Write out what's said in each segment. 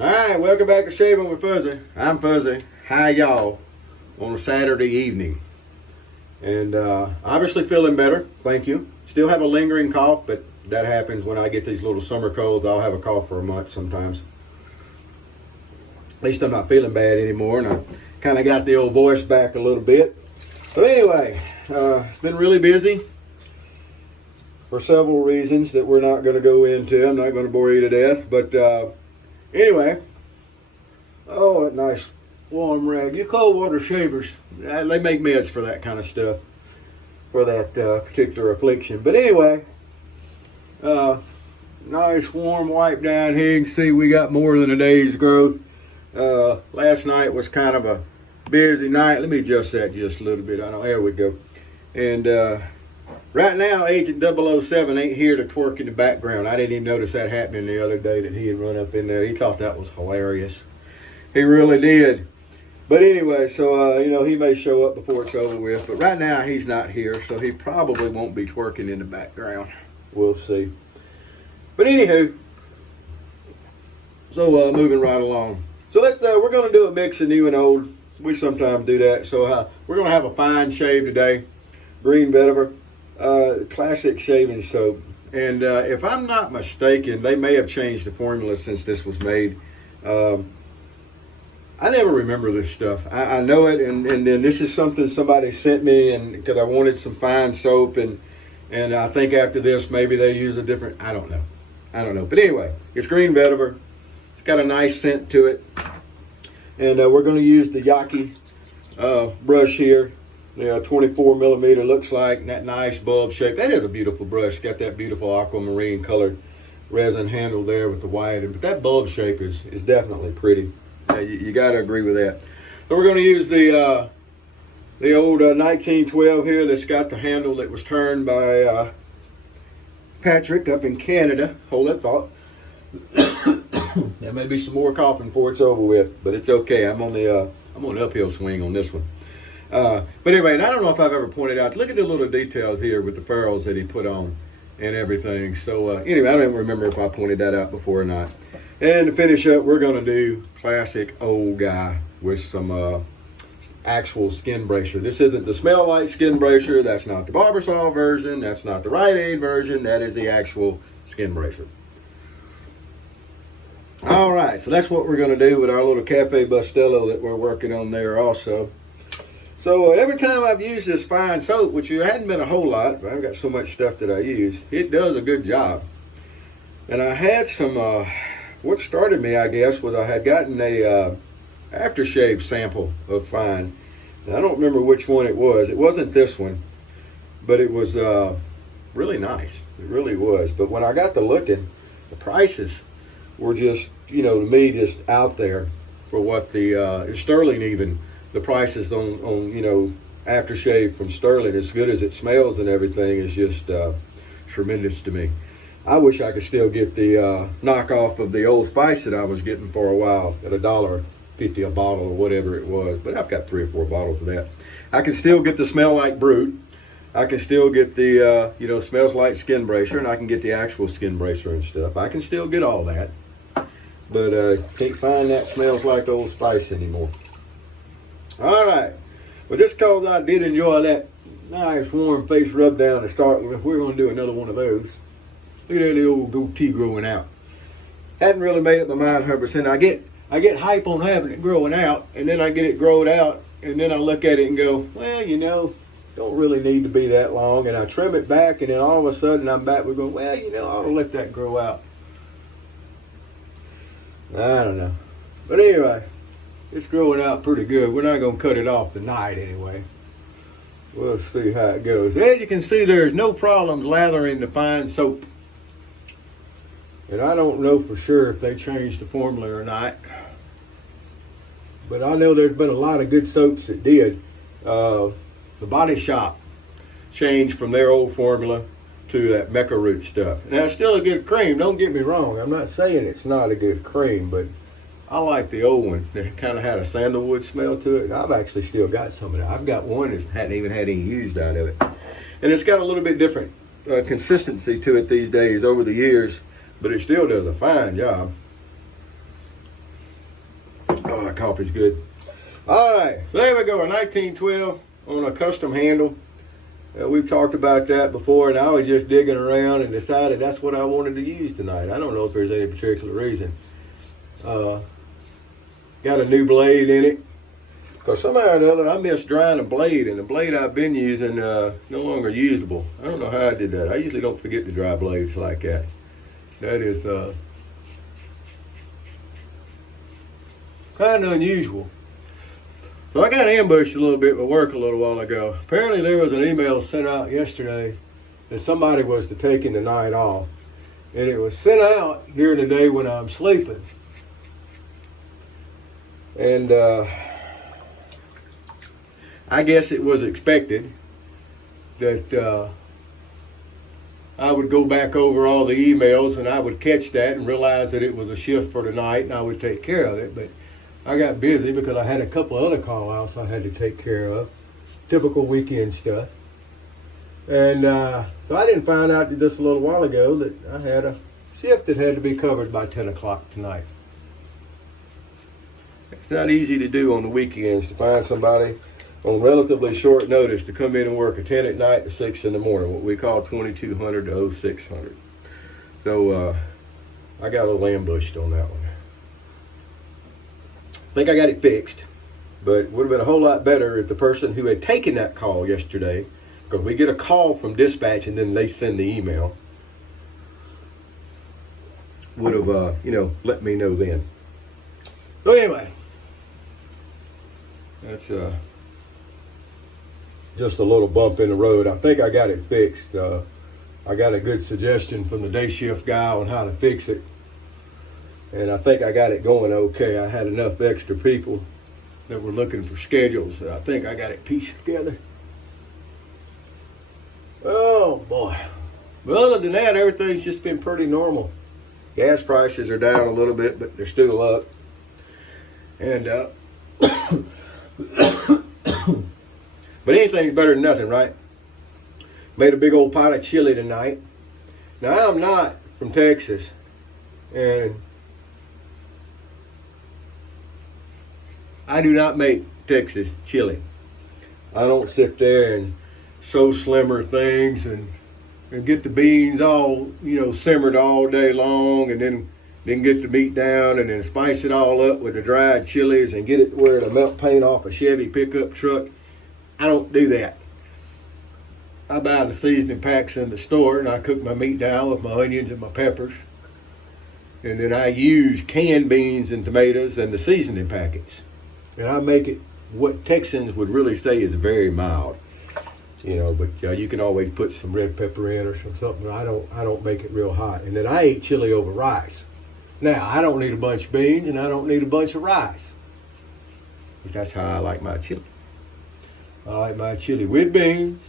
Alright, welcome back to Shaving with Fuzzy. I'm Fuzzy. Hi y'all on a Saturday evening. And obviously feeling better, thank you. Still have a lingering cough, but that happens when I get these little summer colds. I'll have a cough for a month sometimes. At least I'm not feeling bad anymore, and I kind of got the old voice back a little bit. So anyway, it's been really busy for several reasons that we're not going to go into. I'm not going to bore you to death, but anyway, oh, that nice warm rag. You cold water shavers, they make meds for that kind of stuff, for that particular affliction. But anyway, nice warm wipe down here. You can see we got more than a day's growth. Last night was kind of a busy night. Let me adjust that just a little bit. I know, there we go. And right now, Agent 007 ain't here to twerk in the background. I didn't even notice that happening the other day, that he had run up in there. He thought that was hilarious. He really did. But anyway, so, he may show up before it's over with. But right now, he's not here, so he probably won't be twerking in the background. We'll see. But anywho, so moving right along. So we're going to do a mix of new and old. We sometimes do that. So we're going to have a fine shave today. Green vetiver. Classic shaving soap. And if I'm not mistaken, they may have changed the formula since this was made. I never remember this stuff. I know it, and then this is something somebody sent me, and because I wanted some fine soap, and I think after this maybe they use a different, I don't know. But anyway, it's green vetiver. It's got a nice scent to it. And we're going to use the Yaki brush here. The 24 millimeter, looks like that nice bulb shape. That is a beautiful brush. Got that beautiful aquamarine colored resin handle there with the white. But that bulb shape is definitely pretty. You got to agree with that. So we're going to use the old 1912 here that's got the handle that was turned by Patrick up in Canada. Hold that thought. There may be some more coughing before it's over with, but it's okay. I'm on the uphill swing on this one. But anyway, and I don't know if I've ever pointed out, look at the little details here with the ferrules that he put on and everything. So anyway, I don't even remember if I pointed that out before or not. And to finish up, we're going to do classic old guy with some actual skin bracer. This isn't the Smell Like skin bracer. That's not the Barbersaw version. That's not the Rite Aid version. That is the actual skin bracer. All right, so that's what we're going to do with our little Cafe Bustelo that we're working on there also. So every time I've used this fine soap, which it hadn't been a whole lot, but I've got so much stuff that I use, it does a good job. And I had some, what started me, I guess, was I had gotten a Aftershave sample of fine. And I don't remember which one it was. It wasn't this one, but it was really nice. It really was. But when I got to looking, the prices were just, to me, just out there for what the Sterling even. The prices on Aftershave from Sterling, as good as it smells and everything, is just tremendous to me. I wish I could still get the knockoff of the Old Spice that I was getting for a while at $1.50 a bottle or whatever it was. But I've got 3 or 4 bottles of that. I can still get the Smell Like Brute. I can still get the Smells Like skin bracer, and I can get the actual skin bracer and stuff. I can still get all that, but can't find that Smells Like Old Spice anymore. All right, well, just because I did enjoy that nice warm face rub down to start with, we're going to do another one of those. Look at the old goatee growing out. Hadn't really made up my mind 100%. I get hype on having it growing out, and then I get it growed out, and then I look at it and go, well, don't really need to be that long, and I trim it back, and then all of a sudden I'm back with going, well, I ought to let that grow out. I don't know. But anyway, it's growing out pretty good. We're not going to cut it off tonight anyway. We'll see how it goes. As you can see, there's no problems lathering the fine soap. And I don't know for sure if they changed the formula or not. But I know there's been a lot of good soaps that did. The Body Shop changed from their old formula to that Mecca Root stuff. Now, it's still a good cream. Don't get me wrong. I'm not saying it's not a good cream, but I like the old one. It kind of had a sandalwood smell to it. I've actually still got some of that. I've got one that hadn't even had any used out of it. And it's got a little bit different consistency to it these days over the years, but it still does a fine job. Oh, that coffee's good. All right, so there we go, a 1912 on a custom handle. We've talked about that before, and I was just digging around and decided that's what I wanted to use tonight. I don't know if there's any particular reason. Got a new blade in it. Because somehow or another, I missed drying a blade, and the blade I've been using no longer usable. I don't know how I did that. I usually don't forget to dry blades like that. That is kind of unusual. So I got ambushed a little bit with work a little while ago. Apparently there was an email sent out yesterday that somebody was taking the night off. And it was sent out during the day when I'm sleeping. And I guess it was expected that I would go back over all the emails and I would catch that and realize that it was a shift for the night and I would take care of it. But I got busy because I had a couple of other call outs I had to take care of, typical weekend stuff. And so I didn't find out just a little while ago that I had a shift that had to be covered by 10 o'clock tonight. It's not easy to do on the weekends to find somebody on relatively short notice to come in and work at 10 at night to 6 in the morning, what we call 2200 to 0600. So I got a little ambushed on that one. I think I got it fixed, but it would have been a whole lot better if the person who had taken that call yesterday, because we get a call from dispatch and then they send the email, would have, let me know then. So anyway, that's just a little bump in the road. I think I got it fixed. I got a good suggestion from the day shift guy on how to fix it. And I think I got it going okay. I had enough extra people that were looking for schedules. I think I got it pieced together. Oh boy. But other than that, everything's just been pretty normal. Gas prices are down a little bit, but they're still up. And but anything's better than nothing, right? Made a big old pot of chili tonight. Now I'm not from Texas, and I do not make Texas chili. I don't sit there and so slimmer things and get the beans all, simmered all day long and then get the meat down and then spice it all up with the dried chilies and get it to where it'll melt paint off a Chevy pickup truck. I don't do that. I buy the seasoning packs in the store and I cook my meat down with my onions and my peppers. And then I use canned beans and tomatoes and the seasoning packets. And I make it what Texans would really say is very mild, but you can always put some red pepper in or something. I don't make it real hot. And then I eat chili over rice. Now, I don't need a bunch of beans and I don't need a bunch of rice. But that's how I like my chili. I like my chili with beans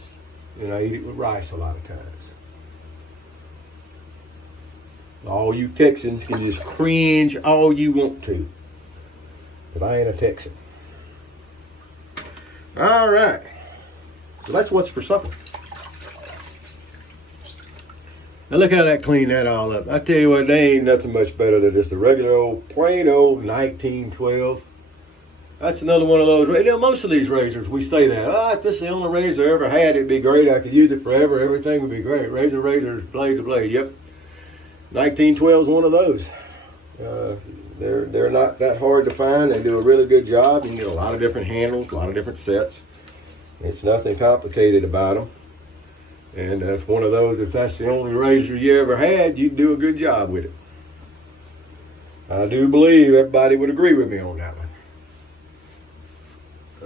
and I eat it with rice a lot of times. All you Texans can just cringe all you want to. But I ain't a Texan. All right. So that's what's for supper. Now look how that cleaned that all up. I tell you what, they ain't nothing much better than just a regular old, plain old 1912. That's another one of those. Most of these razors, we say that. If this is the only razor I ever had, it'd be great. I could use it forever. Everything would be great. Razors, blade to blade. Yep. 1912 is one of those. They're not that hard to find. They do a really good job. You can get a lot of different handles, a lot of different sets. It's nothing complicated about them. And that's one of those, if that's the only razor you ever had, you'd do a good job with it. I do believe everybody would agree with me on that one.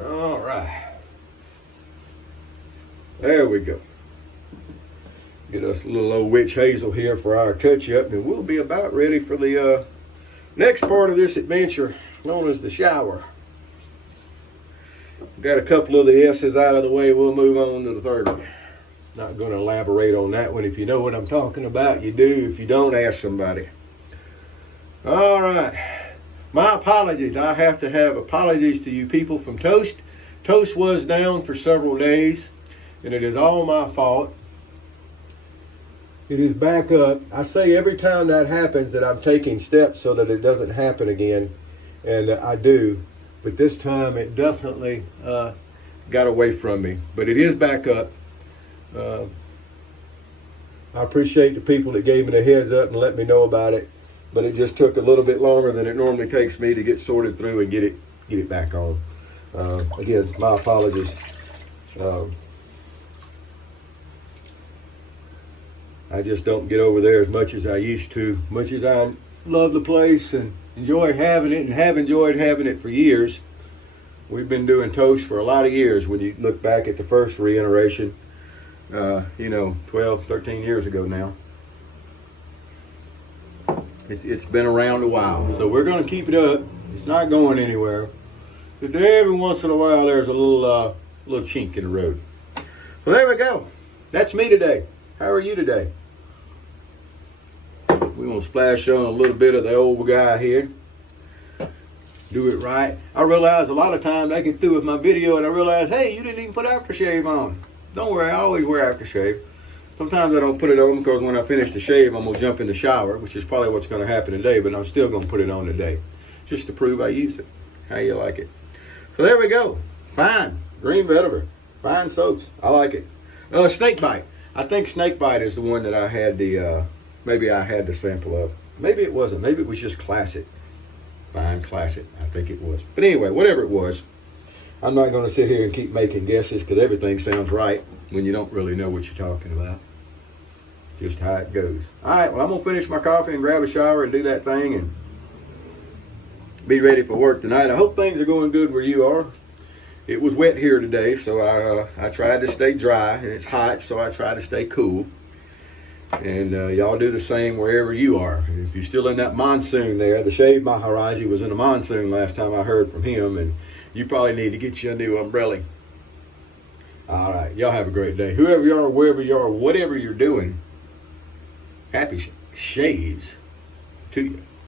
All right. There we go. Get us a little old witch hazel here for our touch-up, and we'll be about ready for the next part of this adventure, known as the shower. Got a couple of the S's out of the way. We'll move on to the third one. Not going to elaborate on that one. If you know what I'm talking about, you do. If you don't, ask somebody. All right. My apologies. I have to have apologies to you people from Toast. Toast was down for several days, and it is all my fault. It is back up. I say every time that happens that I'm taking steps so that it doesn't happen again. and I do. But this time it definitely got away from me. But it is back up. I appreciate the people that gave me the heads up and let me know about it. But it just took a little bit longer than it normally takes me to get sorted through and get it back on. Again, my apologies. I just don't get over there as much as I used to. Much as I love the place and enjoy having it and have enjoyed having it for years. We've been doing toast for a lot of years when you look back at the first reiteration, 12, 13 years ago now. It's been around a while, so we're going to keep it up. It's not going anywhere. But every once in a while, there's a little chink in the road. So there we go. That's me today. How are you today? We're going to splash on a little bit of the old guy here. Do it right. I realize a lot of times I get through with my video and I realize, hey, you didn't even put aftershave on. Don't worry, I always wear aftershave. Sometimes I don't put it on because when I finish the shave, I'm going to jump in the shower, which is probably what's going to happen today, but I'm still going to put it on today just to prove I use it. How you like it? So there we go. Fine. Green vetiver. Fine soaps. I like it. Snake bite. I think snake bite is the one that I had maybe I had the sample of. Maybe it wasn't. Maybe it was just classic. Fine classic. I think it was. But anyway, whatever it was, I'm not going to sit here and keep making guesses because everything sounds right when you don't really know what you're talking about. Just how it goes. All right, well, I'm going to finish my coffee and grab a shower and do that thing and be ready for work tonight. I hope things are going good where you are. It was wet here today, so I tried to stay dry, and it's hot, so I try to stay cool. And y'all do the same wherever you are. If you're still in that monsoon there, the Shave Maharaji was in a monsoon last time I heard from him, and you probably need to get you a new umbrella. All right, y'all have a great day. Whoever you are, wherever you are, whatever you're doing, happy shaves to you.